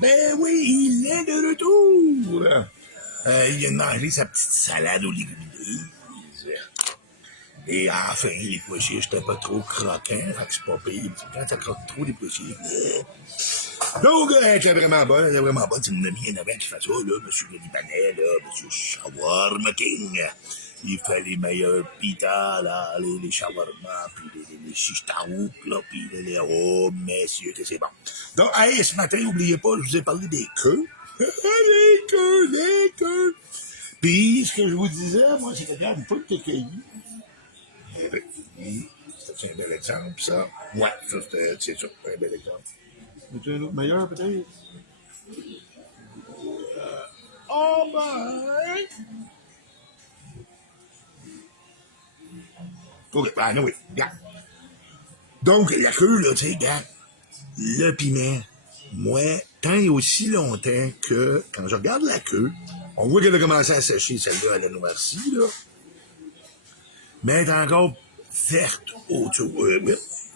Ben oui, il est de retour. Il vient de manger sa petite salade aux légumineuses. Et enfin, les pois chiches, j'étais pas trop croquant, fait que c'est pas pire. Quand ça croque trop, les pois chiches. Donc, elle était vraiment bonne, C'est mon ami en avant qui fait ça, là, monsieur le Libanais, là, monsieur Shawarma King. Il fait les meilleurs pita, là, les shawarma, puis les shish taouk, là, puis oh, messieurs, que c'est bon. Donc, hey, ce matin, n'oubliez pas, je vous ai parlé des queues. les queues. Puis, ce que je vous disais, moi, c'est que, regarde, il faut que tu cueillis. C'est un bel exemple, ça. Ouais, ça, c'est ça, un bel exemple. Tu un autre meilleur, peut-être? Oh, ben! OK, ben, oui, regarde. Donc, la queue, là, tu sais, regarde, le piment, moi, tant et aussi longtemps que, quand je regarde la queue, on voit qu'elle a commencé à sécher, celle-là, elle est noircie, là. Mais elle est encore verte autour,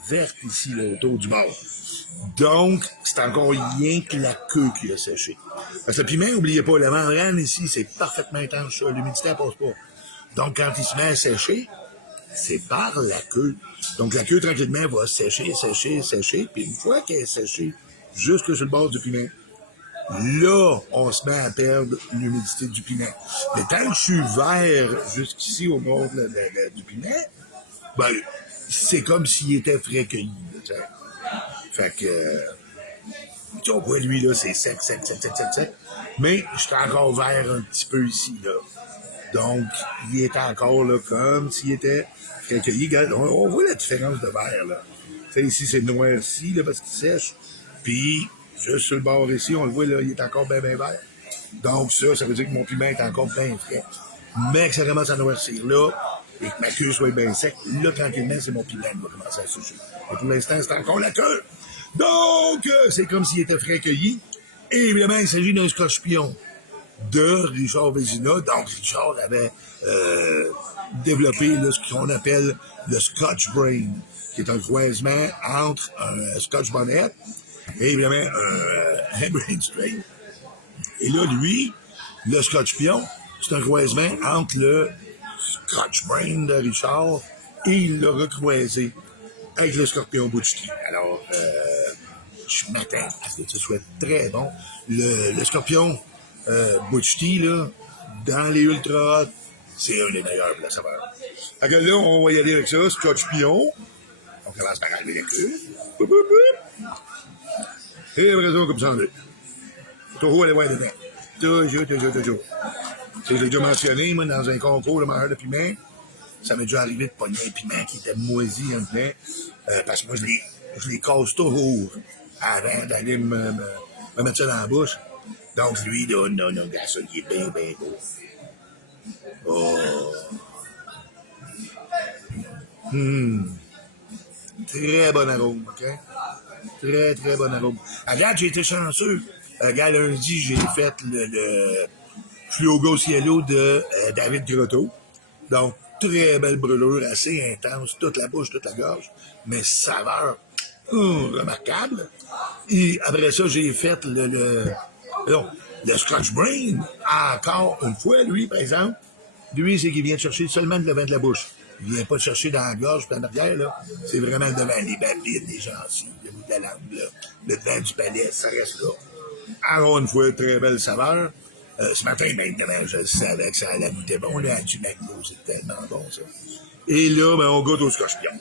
verte ici, là, autour du bord. Donc, c'est encore rien que la queue qui a séché. Parce que le piment, n'oubliez pas, la membrane ici, c'est parfaitement étanche, l'humidité, elle passe pas. Donc, quand il se met à sécher, c'est par la queue. Donc, la queue, tranquillement, va sécher, puis une fois qu'elle est séchée, jusque sur le bord du piment, là, on se met à perdre l'humidité du piment. Mais tant que je suis vert jusqu'ici au bord du piment, ben, c'est comme s'il était frais cueilli. Fait que, tu vois, lui, là, c'est sec. Mais je suis encore vert un petit peu ici, là. Donc, il est encore, là, comme s'il était frais cueilli. On voit la différence de vert, là. Tu sais, ici, c'est noirci, là, parce qu'il sèche. Puis, juste sur le bord ici, on le voit, là, il est encore bien vert. Donc, ça veut dire que mon piment est encore bien frais. Mais que ça commence à noircir là, et que ma queue soit bien sec, là, tranquillement, c'est mon piment qui va commencer à sécher. Et pour l'instant, c'est encore la queue. Donc, c'est comme s'il était frais cueilli. Et évidemment, il s'agit d'un scotch-pion de Richard Vézina. Donc, Richard avait développé là, ce qu'on appelle le Scotch Brain, qui est un croisement entre un Scotch Bonnet et évidemment un Brain Straight. Et là, lui, le Scotch Pion, c'est un croisement entre le Scotch Brain de Richard et il l'a recroisé avec le Scorpion Butchki. Alors, je m'attends à ce que ce soit très bon. Le Scorpion Butchki, là, dans les Ultra Hot, c'est un des meilleurs pour la saveur. Fait que là, on va y aller avec ça, Scotch Pion. On commence par enlever la queue. Et après ça, comme ça, on est. Toujours aller voir dedans. Toujours. Je l'ai déjà mentionné, moi, dans un concours de mangeur de piment. Ça m'est déjà arrivé de pogner un piment qui était moisi en dedans. Parce que moi, je les casse toujours avant d'aller me mettre ça dans la bouche. Donc, lui, là, non, gars, ça, il est bien beau. Oh. Très bon arôme, OK? Très bon arôme. Regarde, j'ai été chanceux. Regarde, lundi, j'ai fait le Fluogo Cielo de David Grotto. Donc, très belle brûlure, assez intense, toute la bouche, toute la gorge, mais saveur remarquable. Et après ça, j'ai fait le Scotch Brain, encore une fois, lui, par exemple. Lui, c'est qu'il vient chercher seulement le devant de la bouche. Il vient pas chercher dans la gorge, puis en arrière, là. C'est vraiment le devant, les babines, les gencives, le bout de la langue, là, le devant du palais, ça reste là. Alors, une fois, très belle saveur. Ce matin, maintenant, je savais que ça allait goûter bon, là, du mango, c'est tellement bon, ça. Et là, ben, on goûte au scotch-pion.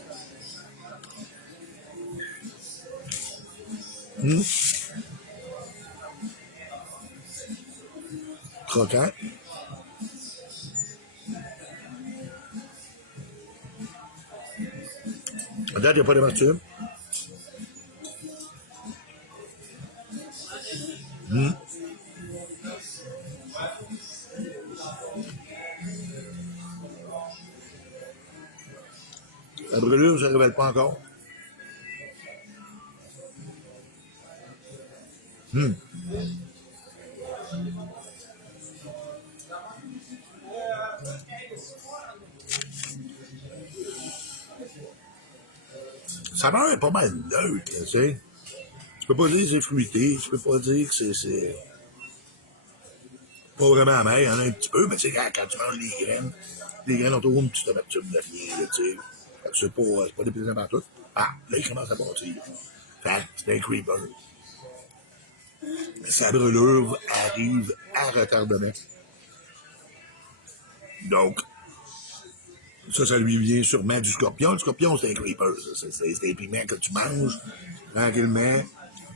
Croquant. À date, il n'y a pas d'amertume. La brûlure, ça ne révèle pas encore. Ça meurt pas mal neutre, tu sais. peux pas dire que c'est fruité, tu peux pas dire que c'est pas vraiment amer, il y en a un petit peu, mais tu sais, quand tu manges les graines ont toujours une petite amertume de rien, tu sais. Fait que c'est pas déplaisant partout. Ah, là, il commence à bâtir. Fait que c'est un creeper. Sa brûlure arrive à retardement. Donc, ça lui vient sûrement du scorpion. Le scorpion, c'est un creeper. C'est des piments que tu manges tranquillement.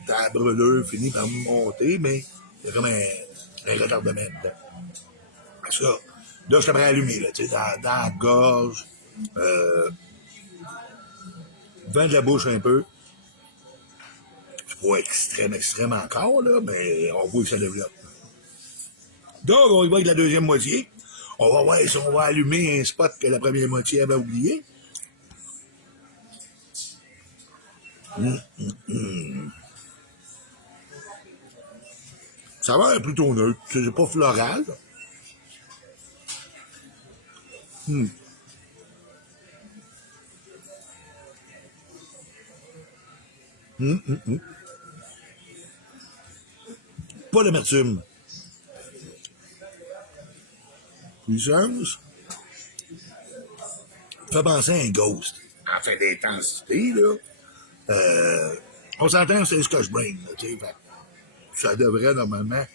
Ta brûlure finit par monter, mais il y a comme un retardement dedans. Parce que là, je t'aimerais allumer, là, tu sais, dans la gorge, vent de la bouche un peu. C'est pas extrême encore, là, mais on voit que ça développe. Donc, on y va avec la deuxième moitié. On va voir si on va allumer un spot que la première moitié avait oublié. Ça va être plutôt neutre. C'est pas floral. Pas d'amertume. Puissance. Fait penser à un ghost. En fait, d'intensité, là. On s'entend, c'est un Scotch Brain, tu sais. Ça devrait, normalement,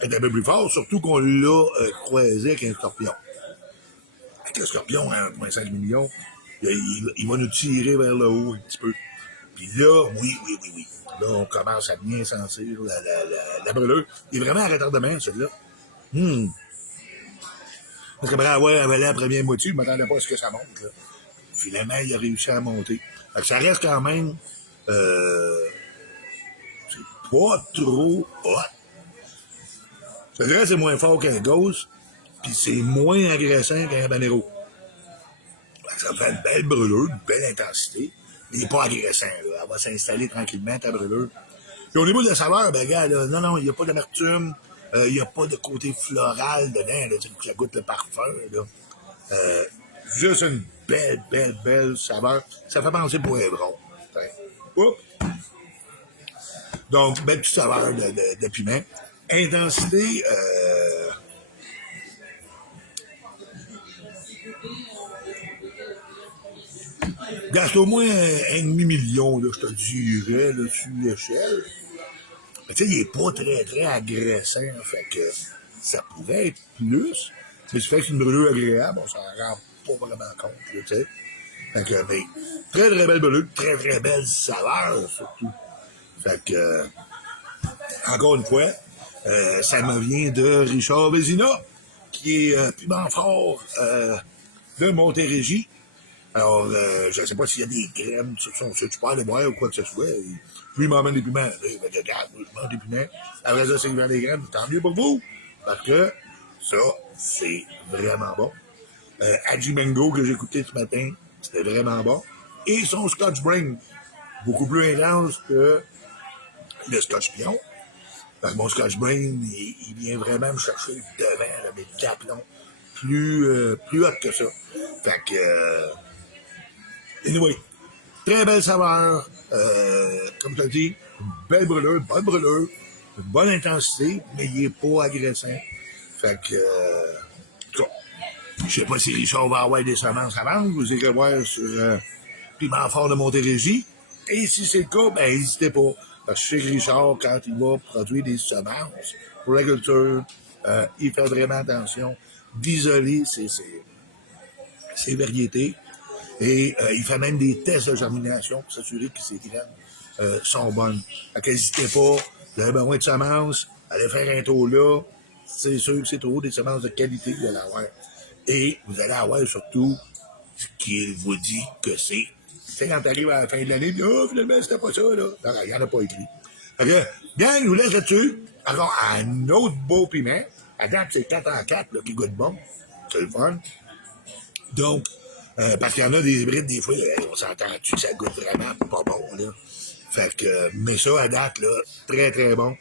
être un peu plus fort, surtout qu'on l'a croisé avec un scorpion. Avec le scorpion à 1,5 million, il va nous tirer vers le haut un petit peu. Puis là, oui. Là, on commence à bien sentir la brûlure. Il est vraiment à retardement, celui-là. Parce qu'après avoir avalé la première moitié, je ne m'attendais pas à ce que ça monte. Là. Finalement, il a réussi à monter. Fait que ça reste quand même c'est pas trop hot. Ça dirait que c'est moins fort qu'un Ghost, puis c'est moins agressant qu'un habanero. Ça fait une belle brûlure, une belle intensité, mais il n'est pas agressant. Là. Elle va s'installer tranquillement, ta brûlure. Puis au niveau de la saveur, ben gars, là, non, il n'y a pas d'amertume, il n'y a pas de côté floral dedans, là, ça goûte le parfum. Là. Juste une belle saveur. Ça fait penser poivron. Oups. Donc, belle petite saveur de piment. Intensité, gaste au moins un demi-million, là, je te dirais, là, sur l'échelle. Tu sais, il n'est pas très agressant, fait que ça pourrait être plus. Mais ça fait que c'est une brûlure agréable, on s'en rend pas vraiment compte, là, tu sais. Fait que, mais, très belle brûlure, très belle saveur, surtout. Fait que, encore une fois, ça me vient de Richard Vézina, qui est piment fort de Montérégie. Alors, je ne sais pas s'il y a des crèmes sur son site, tu peux aller boire ou quoi que ce soit. Lui, il m'emmène des piments. Il va dire, regarde, je mange des piments. Après ça, c'est qu'il vend des crèmes. Tant mieux pour vous. Parce que ça, c'est vraiment bon. Haji Mango que j'ai écouté ce matin, c'était vraiment bon. Et son Scotch Brain, beaucoup plus intense que le Scotch Pion. Parce que mon Scotch Brain, il vient vraiment me chercher devant, là, mais d'aplomb. Plus hot que ça. Fait que... anyway, très belle saveur. Comme tu as dit, une belle brûlure, bonne brûlure, une bonne intensité, mais il n'est pas agressant. Fait que, je sais pas si Richard va avoir des semences à vendre. Vous irez voir sur Piment Fort de Montérégie. Et si c'est le cas, ben n'hésitez pas. Parce que chez Richard, quand il va produire des semences pour l'agriculture, il fait vraiment attention d'isoler ses variétés. Et il fait même des tests de germination pour s'assurer que ces graines sont bonnes. Fait qu'hésitez pas, vous avez besoin de semences, allez faire un tour là. C'est sûr que c'est toujours des semences de qualité que vous allez avoir. Et vous allez avoir surtout ce qu'il vous dit que c'est. Tu sais, quand t'arrives à la fin de l'année, finalement, c'était pas ça, là. Non, il n'y en a pas écrit. Fait que, gang, je vous laisse là-dessus. Alors, un autre beau piment. À date, c'est 4 en 4 là, qui goûte bon. C'est le fun. Donc, parce qu'il y en a des hybrides, des fois, on s'entend-tu que ça goûte vraiment pas bon, là. Fait que, mais ça, à date, là, très bon.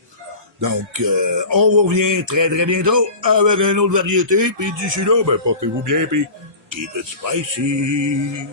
Donc, on revient très bientôt avec une autre variété, puis d'ici là, ben, portez-vous bien, puis keep it spicy.